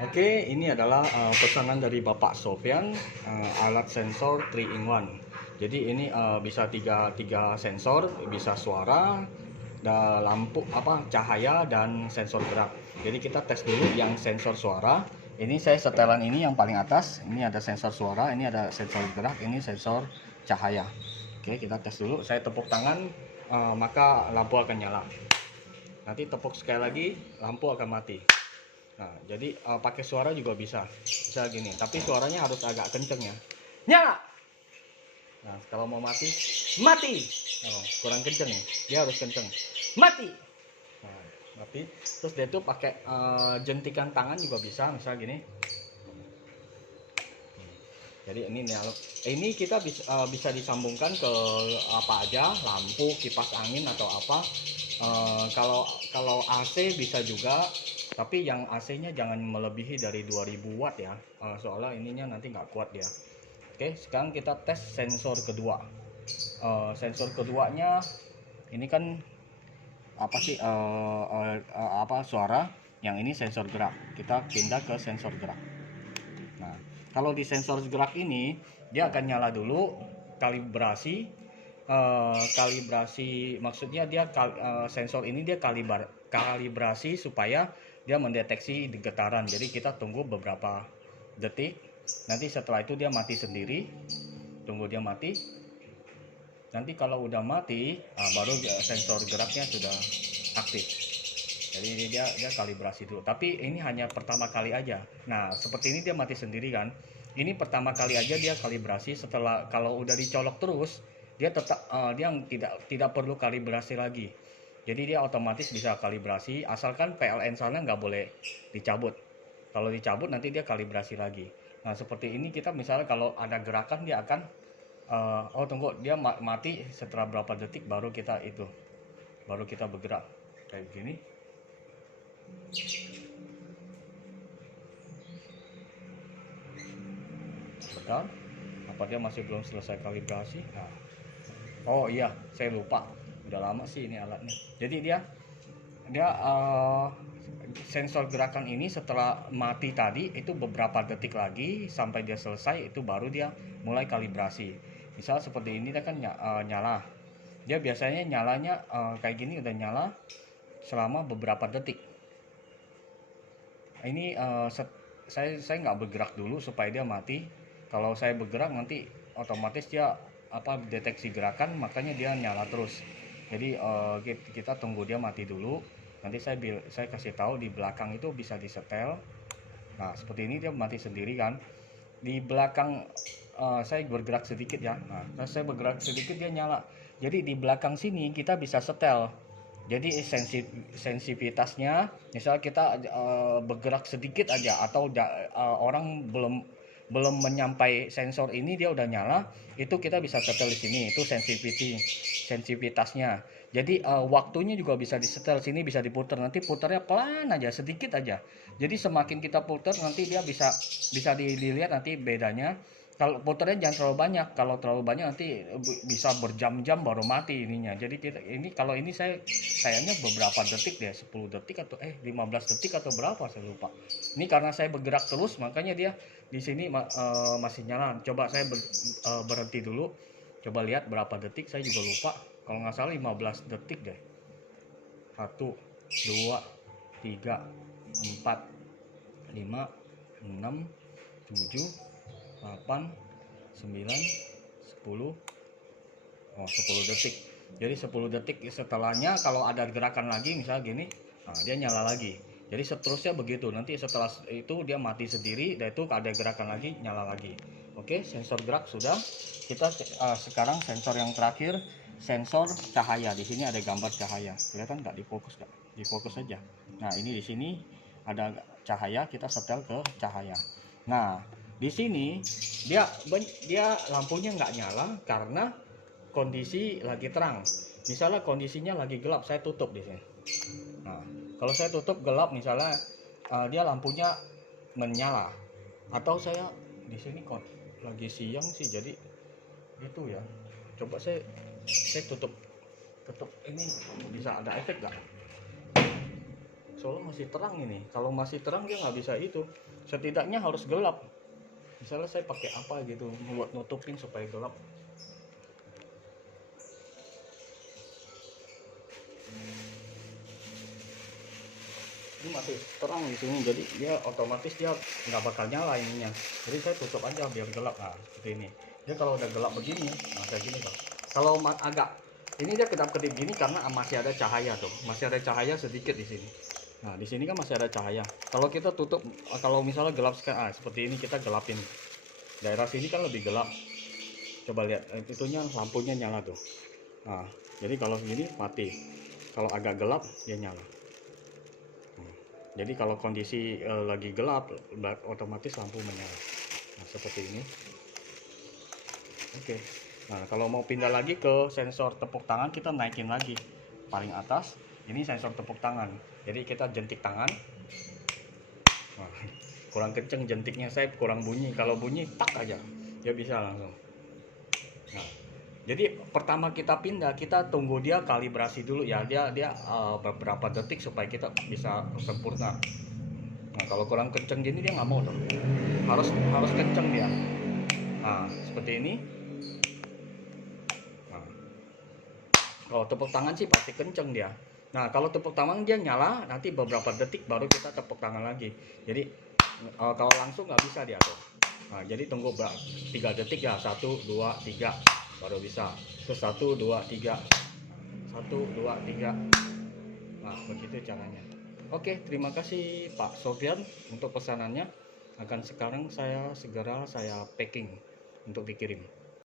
Oke, ini adalah pesanan dari Bapak Sofyan, alat sensor 3 in 1. Jadi ini bisa tiga sensor, bisa suara, lampu cahaya dan sensor gerak. Jadi kita tes dulu yang sensor suara. Ini saya setelan ini yang paling atas. Ini ada sensor suara, ini ada sensor gerak, ini sensor cahaya. Oke, kita tes dulu. Saya tepuk tangan, maka lampu akan nyala. Nanti tepuk sekali lagi, lampu akan mati. Nah, jadi pakai suara juga bisa gini, tapi suaranya harus agak kenceng ya. Nyala. Nah, kalau mau mati, mati. Oh, kurang kenceng ya, dia harus kenceng. Mati. Nah, mati. Terus dia tuh pakai jentikan tangan juga bisa, misal gini. Jadi ini kita bisa disambungkan ke apa aja, lampu, kipas angin atau apa. Kalau AC bisa juga, tapi yang AC-nya jangan melebihi dari 2000 watt ya, soalnya ininya nanti nggak kuat dia. Oke, sekarang kita tes sensor kedua. Sensor keduanya ini kan apa sih suara, yang ini sensor gerak. Kita pindah ke sensor gerak. Nah, kalau di sensor gerak ini dia akan nyala dulu, kalibrasi. Kalibrasi maksudnya dia sensor ini dia kalibrasi supaya dia mendeteksi getaran. Jadi kita tunggu beberapa detik. Nanti setelah itu dia mati sendiri. Tunggu dia mati. Nanti kalau udah mati, baru sensor geraknya sudah aktif. Jadi dia kalibrasi dulu. Tapi ini hanya pertama kali aja. Nah, seperti ini dia mati sendiri kan. Ini pertama kali aja dia kalibrasi. Setelah kalau udah dicolok terus, dia tetap dia tidak perlu kalibrasi lagi. Jadi dia otomatis bisa kalibrasi, asalkan PLN sana nggak boleh dicabut. Kalau dicabut nanti dia kalibrasi lagi. Nah, seperti ini kita misalnya kalau ada gerakan dia akan oh tunggu, dia mati setelah berapa detik baru kita bergerak kayak begini. Bentar, apa dia masih belum selesai kalibrasi? Nah, oh iya, saya lupa, udah lama sih ini alatnya. Jadi dia sensor gerakan ini setelah mati tadi itu beberapa detik lagi sampai dia selesai, itu baru dia mulai kalibrasi. Misal seperti ini dia kan nyala. Dia biasanya nyalanya kayak gini udah nyala selama beberapa detik. Ini saya nggak bergerak dulu supaya dia mati. Kalau saya bergerak nanti otomatis dia deteksi gerakan, makanya dia nyala terus. Jadi kita tunggu dia mati dulu. Nanti saya kasih tahu di belakang itu bisa disetel. Nah, seperti ini dia mati sendiri kan. Di belakang saya bergerak sedikit ya. Nah, saya bergerak sedikit dia nyala. Jadi di belakang sini kita bisa setel. Jadi sensitivitasnya, misal kita bergerak sedikit aja atau orang belum menyampai sensor ini dia udah nyala, itu kita bisa setel di sini. Itu sensitivitasnya. Jadi waktunya juga bisa disetel, sini bisa diputar. Nanti putarnya pelan aja, sedikit aja. Jadi semakin kita putar nanti dia bisa dilihat nanti bedanya. Kalau putarnya jangan terlalu banyak. Kalau terlalu banyak nanti bisa berjam-jam baru mati ininya. Jadi kalau ini saya kayaknya beberapa detik deh, 10 detik atau 15 detik atau berapa saya lupa. Ini karena saya bergerak terus makanya dia di sini masih nyala. Coba saya berhenti dulu. Coba lihat berapa detik, saya juga lupa. Kalau nggak salah 15 detik deh. 1 2 3 4 5 6 7 8 9 10. Oh, 10 detik. Jadi 10 detik setelahnya kalau ada gerakan lagi misalnya gini, nah dia nyala lagi. Jadi seterusnya begitu. Nanti setelah itu dia mati sendiri, dan itu ada gerakan lagi nyala lagi. Oke, sensor gerak sudah. Kita sekarang sensor yang terakhir, sensor cahaya. Di sini ada gambar cahaya. Kelihatan nggak? Difokus nggak? Difokus saja. Nah, ini di sini ada cahaya, kita setel ke cahaya. Nah, di sini dia lampunya nggak nyala karena kondisi lagi terang. Misalnya kondisinya lagi gelap, saya tutup di sini. Nah, kalau saya tutup gelap misalnya dia lampunya menyala. Atau saya di sini kok lagi siang sih, jadi itu ya. Coba saya tutup ini, bisa ada efek nggak? soalnya masih terang ini. Kalau masih terang dia nggak bisa itu, setidaknya harus gelap. Misalnya saya pakai apa gitu buat nutupin supaya gelap. Ini masih terang di sini, jadi dia otomatis dia nggak bakal nyala ininya. Jadi saya tutup aja biar gelap. Nah seperti ini. Dia kalau udah gelap begini, nah kayak gini Pak. Kalau agak ini dia kedap-kedip gini karena masih ada cahaya tuh, masih ada cahaya sedikit di sini. Nah di sini kan masih ada cahaya. Kalau kita tutup, kalau misalnya gelap sekarang, seperti ini kita gelapin. Daerah sini kan lebih gelap. Coba lihat, itunya lampunya nyala tuh. Nah jadi kalau segini mati. Kalau agak gelap dia nyala. Jadi kalau kondisi lagi gelap, otomatis lampu menyala. Nah, seperti ini. Oke. Nah, kalau mau pindah lagi ke sensor tepuk tangan, kita naikin lagi paling atas. Ini sensor tepuk tangan. Jadi kita jentik tangan. Nah, kurang kenceng jentiknya, saya kurang bunyi. Kalau bunyi tak aja, dia bisa langsung. Nah, jadi pertama kita pindah, kita tunggu dia kalibrasi dulu ya. Dia beberapa detik supaya kita bisa sempurna. Nah, kalau kurang kenceng gini dia nggak mau tuh. Harus kenceng dia. Nah, seperti ini. Nah, kalau tepuk tangan sih pasti kenceng dia. Nah, kalau tepuk tangan dia nyala, nanti beberapa detik baru kita tepuk tangan lagi. Jadi kalau langsung nggak bisa dia tuh. Nah, jadi tunggu 3 detik ya, 1, 2, 3 baru bisa. Terus 1, 2, 3, 1, 2, 3. Nah, begitu caranya. Oke, terima kasih Pak Sofyan untuk pesanannya. Akan sekarang saya segera packing untuk dikirim.